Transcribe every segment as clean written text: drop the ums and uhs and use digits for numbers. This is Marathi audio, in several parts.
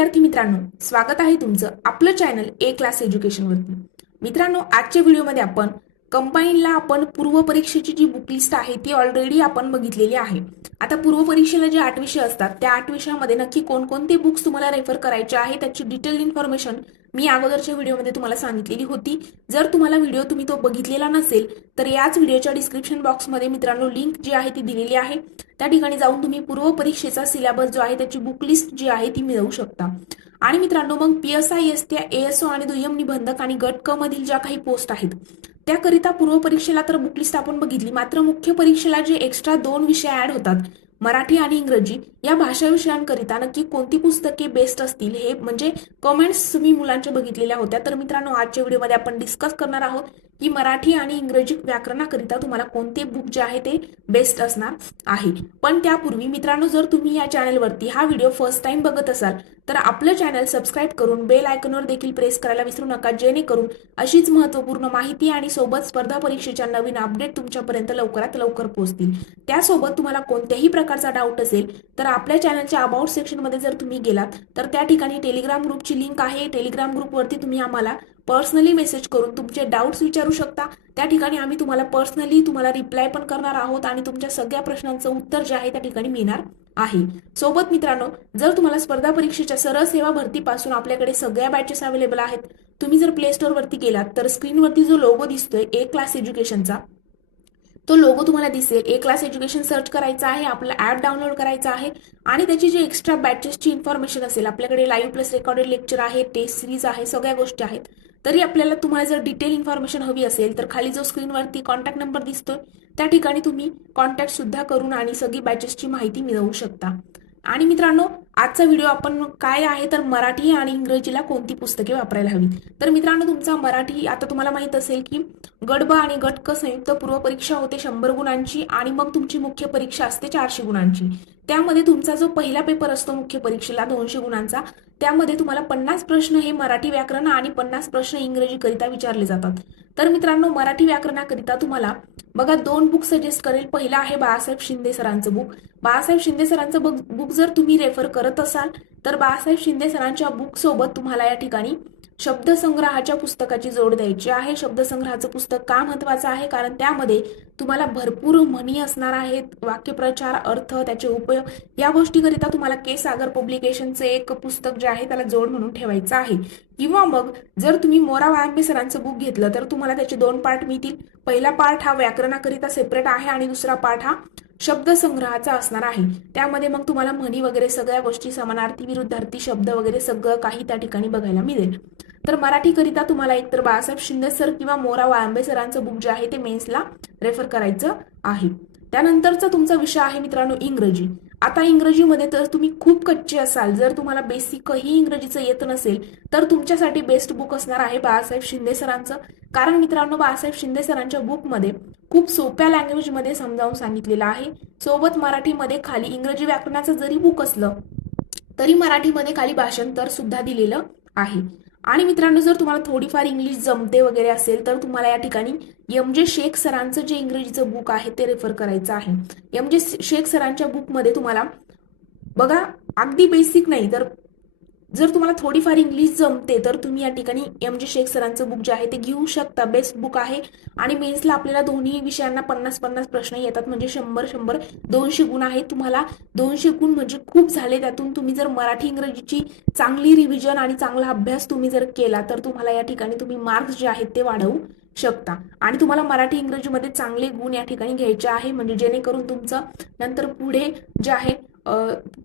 विद्यार्थी मित्रांनो, स्वागत आहे तुमचं आपलं चॅनल ए क्लास एज्युकेशन वरती। मित्रांनो, आजच्या व्हिडिओमध्ये आपण कंबाईनला आपण पूर्व परीक्षेची जी बुक लिस्ट आहे ती ऑलरेडी आपण बघितलेली आहे। आता पूर्व परीक्षेला जे 8 विषय असतात त्या 8 विषयामध्ये नक्की कोणकोणते बुक्स तुम्हाला रेफर करायचे आहे त्याची डिटेल इन्फॉर्मेशन मी अगोदरच्या व्हिडिओमध्ये तुम्हाला सांगितलेली होती। जर तुम्हाला व्हिडिओ तुम्ही तो बघितलेला नसेल तर याच व्हिडिओच्या डिस्क्रिप्शन बॉक्समध्ये मित्रांनो लिंक जी आहे ती दिलेली आहे, त्या ठिकाणी जाऊन तुम्ही पूर्व परीक्षेचा सिलेबस जो आहे त्याची बुक लिस्ट जी आहे ती मिळवू शकता। आणि मित्रांनो, मग पीएसआय एसटी एएसओ आणि दुय्यम निबंधक आणि गट क मधील ज्या काही पोस्ट आहेत त्याकरिता पूर्व परीक्षेला तर बुक लिस्ट आपण बघितली, मात्र मुख्य परीक्षेला जे एक्स्ट्रा 2 विषय ऍड होतात मराठी आणि इंग्रजी या भाषा विषयांकरिता नक्की कोणती पुस्तके बेस्ट असतील हे म्हणजे कमेंट्स तुम्ही मुलांच्या बघितलेल्या होत्या। तर मित्रांनो, आजच्या व्हिडिओमध्ये आपण डिस्कस करणार आहोत की मराठी आणि इंग्रजी व्याकरणाकरिता तुम्हाला कोणते बुक जे आहे ते बेस्ट असणार आहे। पण त्यापूर्वी मित्रांनो, जर तुम्ही या चॅनलवरती हा व्हिडिओ फर्स्ट टाइम बघत असाल तर आपलं चॅनल सबस्क्राईब करून बेल आयकॉनवर देखील प्रेस करायला विसरू नका, जेणेकरून अशीच महत्त्वपूर्ण माहिती आणि सोबत स्पर्धा परीक्षेच्या नवीन अपडेट तुमच्यापर्यंत लवकरात लवकर पोहोचतील। त्यासोबत तुम्हाला कोणत्याही प्रकारचा डाऊट असेल तर आपल्या चॅनलच्या अबाउट सेक्शनमध्ये जर तुम्ही गेलात तर त्या ठिकाणी टेलिग्राम ग्रुपची लिंक आहे। टेलिग्राम ग्रुपवरती तुम्ही आम्हाला पर्सनली मेसेज करून तुमचे डाऊट्स विचारू शकता। त्या ठिकाणी आम्ही तुम्हाला पर्सनली रिप्लाय पण करणार आहोत आणि तुमच्या सगळ्या प्रश्नांचं उत्तर जे आहे त्या ठिकाणी मिळणार आहे। सोबत मित्रांनो, जर तुम्हाला स्पर्धा परीक्षेच्या सरळ सेवा भरतीपासून आपल्याकडे सगळ्या बॅचेस अवेलेबल आहेत, तुम्ही जर प्ले स्टोअर वरती गेलात तर स्क्रीनवरती जो लोगो दिसतोय ए क्लास एज्युकेशनचा तो लोगो तुम्हाला दिसेल। ए क्लास एज्युकेशन सर्च करायचा आहे, आपलं ऍप डाउनलोड करायचं आहे आणि त्याची जी एक्स्ट्रा बॅचेसची इन्फॉर्मेशन असेल, आपल्याकडे लाईव्ह प्लस रेकॉर्डेड लेक्चर आहे, टेस्ट सिरीज आहे, सगळ्या गोष्टी आहेत। तरी आपल्याला तुम्हाला जर डिटेल इन्फॉर्मेशन हवी असेल तर खाली जो स्क्रीनवरती कॉन्टॅक्ट नंबर दिसतोय त्या ठिकाणी तुम्ही कॉन्टॅक्ट सुद्धा करून आणि सगळी बॅचेसची माहिती मिळवू शकता। आणि मित्रांनो, आजचा व्हिडिओ आपण काय आहे तर मराठी आणि इंग्रजीला कोणती पुस्तके वापरायला हवी। तर मित्रांनो, तुमचा मराठी आता तुम्हाला माहित असेल की गट ब आणि गट क संयुक्त पूर्व परीक्षा होते 100 गुणांची आणि मग तुमची मुख्य परीक्षा असते 400 गुणांची। त्यामध्ये तुमचा जो पहिला पेपर असतो मुख्य परीक्षेला 200 गुणांचा, त्यामध्ये तुम्हाला 50 प्रश्न हे मराठी व्याकरण आणि 50 प्रश्न इंग्रजी करिता विचारले जातात। तर मित्रांनो, मराठी व्याकरणाकरिता तुम्हाला बघा 2 बुक सजेस्ट करेल। पहिला आहे बाळासाहेब शिंदे सरांचं बुक। बाळासाहेब शिंदे सरांचं बुक जर तुम्ही रेफर करत असाल तर बाळासाहेब शिंदे सरांच्या बुक सोबत तुम्हाला या ठिकाणी शब्दसंग्रहाच्या पुस्तकाची जोड द्यायची आहे। शब्दसंग्रहाचं पुस्तक का महत्वाचं आहे, कारण त्यामध्ये तुम्हाला भरपूर म्हणी असणार आहेत, वाक्यप्रचार, अर्थ, त्याचे उपयोग या गोष्टीकरिता तुम्हाला के सागर पब्लिकेशनचे एक पुस्तक जे आहे त्याला जोड म्हणून ठेवायचं आहे। किंवा मग जर तुम्ही मोरा वाळंबे सरांचं बुक घेतलं तर तुम्हाला त्याचे 2 पार्ट मिळतील। पहिला पार्ट हा व्याकरणाकरिता सेपरेट आहे आणि दुसरा पार्ट हा शब्दसंग्रहाचा असणार आहे। त्यामध्ये मग तुम्हाला म्हणी वगैरे सगळ्या गोष्टी, समानार्थी, विरुद्धार्थी शब्द वगैरे सगळं काही त्या ठिकाणी बघायला मिळेल। तर मराठीकरिता तुम्हाला एकतर बाळासाहेब शिंदे सर किंवा मोरा वाळंबे सरांचं बुक जे आहे ते मेन्सला रेफर करायचं आहे। त्यानंतरचा तुमचा विषय आहे मित्रांनो इंग्रजी। आता इंग्रजीमध्ये तर तुम्ही खूप कच्चे असाल, जर तुम्हाला बेसिकही इंग्रजीचं येत नसेल तर तुमच्यासाठी बेस्ट बुक असणार आहे बाळासाहेब शिंदे सरांचं। कारण मित्रांनो, बाळासाहेब शिंदे सरांच्या बुकमध्ये खूप सोप्या लँग्वेजमध्ये समजावून सांगितलेलं आहे। सोबत मराठीमध्ये खाली इंग्रजी व्याकरणाचं जरी बुक असलं तरी मराठीमध्ये खाली भाषांतर सुद्धा दिलेलं आहे। आणि मित्रांनो, जर तुम्हाला थोडीफार इंग्लिश जमते वगैरे असेल तर तुम्हाला या ठिकाणी एम.जे. शेख सरांचं जे इंग्रजीचं बुक आहे ते रेफर करायचं आहे। एम.जे. शेख सरांच्या बुकमध्ये तुम्हाला बघा अगदी बेसिक नाही तर जर तुम्हाला थोडीफार इंग्लिश जमते तर तुम्ही या ठिकाणी एम.जे. शेख सरांचं बुक जे आहे ते घेऊ शकता। बेस्ट बुक आहे आणि मेन्सला आपल्याला दोन्ही विषयांना 50-50 प्रश्न येतात, म्हणजे 100-100 200 गुण आहेत। तुम्हाला 200 गुण म्हणजे खूप झाले। त्यातून तुम्ही जर मराठी इंग्रजीची चांगली रिव्हिजन आणि चांगला अभ्यास तुम्ही जर केला तर तुम्हाला या ठिकाणी तुम्ही मार्क्स जे आहेत ते वाढवू शकता आणि तुम्हाला मराठी इंग्रजीमध्ये चांगले गुण या ठिकाणी घ्यायचे आहे, म्हणजे जेणेकरून तुमचं नंतर पुढे जे आहे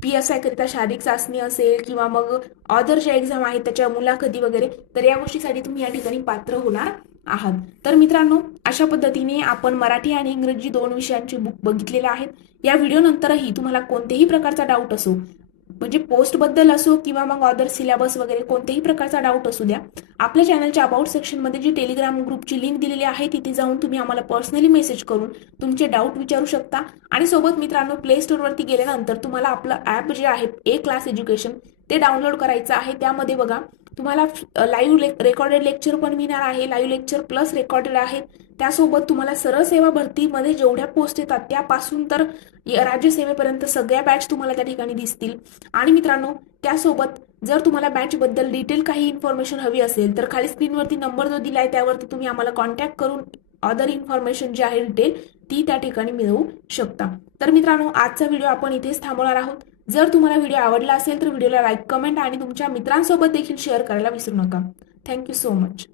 पीएसआय करिता शारीरिक चाचणी असेल किंवा मग अदर ज्या एक्झाम आहेत त्याच्या मुलाखती वगैरे, तर या गोष्टीसाठी तुम्ही या ठिकाणी पात्र होणार आहात। तर मित्रांनो, अशा पद्धतीने आपण मराठी आणि इंग्रजी 2 विषयांची बुक बघितलेले आहेत। या व्हिडिओ नंतरही तुम्हाला कोणत्याही प्रकारचा डाऊट असो, म्हणजे पोस्ट बद्दल असो किंवा मग अदर सिलेबस वगैरे कोणत्याही प्रकारचा डाऊट असू द्या, आपल्या चॅनलच्या अबाउट सेक्शनमध्ये जी टेलिग्राम ग्रुपची लिंक दिलेली आहे तिथे जाऊन तुम्ही आम्हाला पर्सनली मेसेज करून तुमचे डाऊट विचारू शकता। आणि सोबत मित्रांनो, प्ले स्टोअरवरती गेल्यानंतर तुम्हाला आपलं ऍप जे आहे ए क्लास एज्युकेशन ते डाउनलोड करायचं आहे। त्यामध्ये बघा तुम्हाला लाईव्ह रेकॉर्डेड लेक्चर पण मिळणार आहे, लाईव्ह लेक्चर प्लस रेकॉर्डेड आहेत। त्यासोबत तुम्हाला सरळ सेवा भरतीमध्ये जेवढ्या पोस्ट येतात त्यापासून तर राज्यसेवेपर्यंत सगळ्या बॅच तुम्हाला त्या ठिकाणी दिसतील। आणि मित्रांनो, त्यासोबत जर तुम्हाला बॅचबद्दल डिटेल काही इन्फॉर्मेशन हवी असेल तर खाली स्क्रीनवरती नंबर जो दिलाय त्यावरती तुम्ही आम्हाला कॉन्टॅक्ट करून अदर इन्फॉर्मेशन जी आहे डिटेल ती त्या ठिकाणी मिळवू शकता. तर मित्रांनो, आजचा व्हिडिओ आपण इथेच थांबवणार आहोत. जर तुम्हाला व्हिडिओ आवडला असेल तर व्हिडिओला लाईक, कमेंट आणि तुमच्या मित्रांसोबत देखील शेअर करायला विसरू नका. Thank you so much.